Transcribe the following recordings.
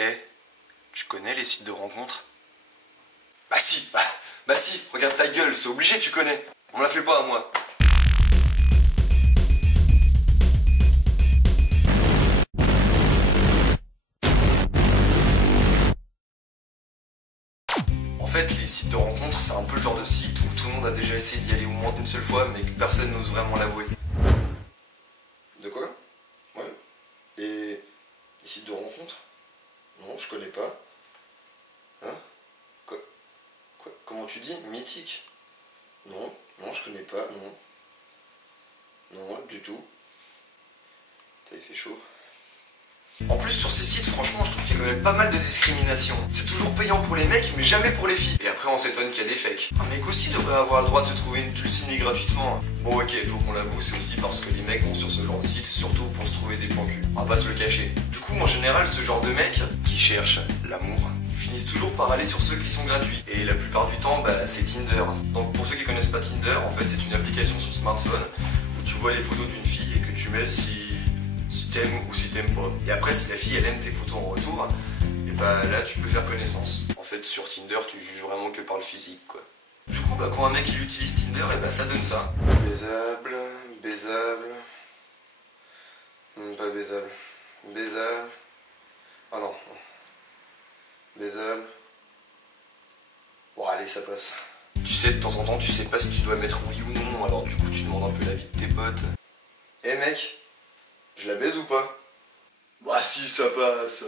Eh, tu connais les sites de rencontres? Bah si, regarde ta gueule, c'est obligé, tu connais. On me la fait pas à moi. En fait, les sites de rencontres, c'est un peu le genre de site où tout le monde a déjà essayé d'y aller au moins une seule fois, mais que personne n'ose vraiment l'avouer. De quoi? Ouais. Et les sites de rencontres? Non, je connais pas. Hein? Quoi? Comment tu dis? Mythique? Non, je connais pas, non. Non, du tout. T'avais fait chaud. En plus, sur ces sites, franchement, je trouve qu'il y a quand même pas mal de discrimination. C'est toujours payant pour les mecs, mais jamais pour les filles. Et après, on s'étonne qu'il y a des fakes. Un mec aussi devrait avoir le droit de se trouver une dulcinée gratuitement. Bon, ok, faut qu'on l'avoue, c'est aussi parce que les mecs vont sur ce genre de site, surtout pour se trouver des plans cul. On va pas se le cacher. Du coup, en général, ce genre de mecs qui cherchent l'amour finissent toujours par aller sur ceux qui sont gratuits. Et la plupart du temps, bah, c'est Tinder. Donc, pour ceux qui connaissent pas Tinder, en fait, c'est une application sur smartphone où tu vois les photos d'une fille et que tu mets si t'aimes ou si t'aimes pas. Et après, si la fille elle aime tes photos en retour, et bah là tu peux faire connaissance. En fait, sur Tinder, tu juges vraiment que par le physique, quoi. Du coup, bah quand un mec il utilise Tinder, et bah ça donne ça. Baisable, baisable. Pas baisable. Baisable. Ah non. Baisable. Bon, allez, ça passe. Tu sais, de temps en temps, tu sais pas si tu dois mettre oui ou non, alors du coup tu demandes un peu l'avis de tes potes. Eh mec, je la baise ou pas? Bah si, ça passe.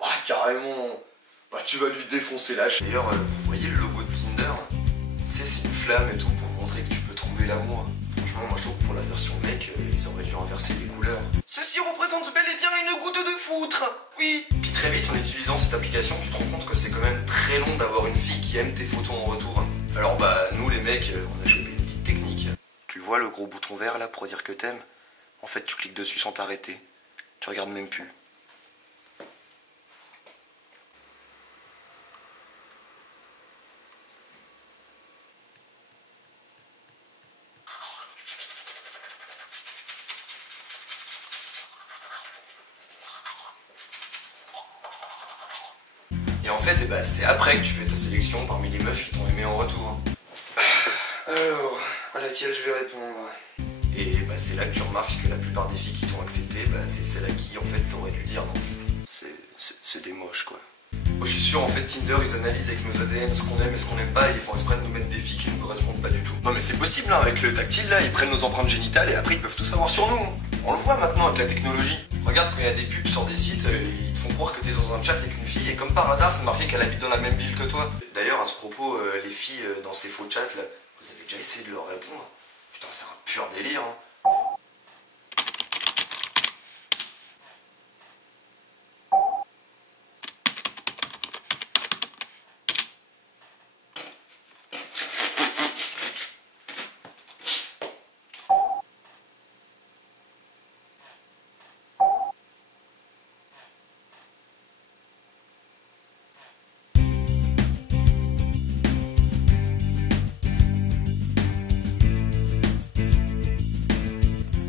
Bah carrément. Bah tu vas lui défoncer la chaîne. D'ailleurs, vous voyez le logo de Tinder? Tu sais, c'est une flamme et tout pour montrer que tu peux trouver l'amour. Franchement, moi je trouve que pour la version mec, ils auraient dû inverser les couleurs. Ceci représente bel et bien une goutte de foutre. Oui. Puis très vite, en utilisant cette application, tu te rends compte que c'est quand même très long d'avoir une fille qui aime tes photos en retour. Alors bah, nous les mecs, on a chopé une petite technique. Tu vois le gros bouton vert là pour dire que t'aimes? En fait, tu cliques dessus sans t'arrêter. Tu regardes même plus. Et en fait, eh ben, c'est après que tu fais ta sélection parmi les meufs qui t'ont aimé en retour. Alors, à laquelle je vais répondre? Et bah, c'est là que tu remarques que la plupart des filles qui t'ont accepté, bah, c'est celles à qui en fait t'aurais dû dire non. C'est des moches quoi. Moi je suis sûr en fait Tinder ils analysent avec nos ADN ce qu'on aime et ce qu'on n'aime pas et ils font exprès de nous mettre des filles qui nous correspondent pas du tout. Non mais c'est possible hein, avec le tactile là, ils prennent nos empreintes génitales et après ils peuvent tout savoir sur nous. On le voit maintenant avec la technologie. Regarde quand il y a des pubs sur des sites, ils te font croire que t'es dans un chat avec une fille et comme par hasard c'est marqué qu'elle habite dans la même ville que toi. D'ailleurs à ce propos, les filles dans ces faux chats là, vous avez déjà essayé de leur répondre? Putain c'est un pur délire hein.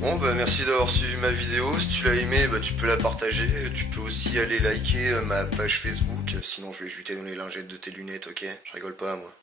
Bon bah merci d'avoir suivi ma vidéo, si tu l'as aimé bah tu peux la partager, tu peux aussi aller liker ma page Facebook, sinon je vais jeter dans les lingettes de tes lunettes, ok? Je rigole pas moi.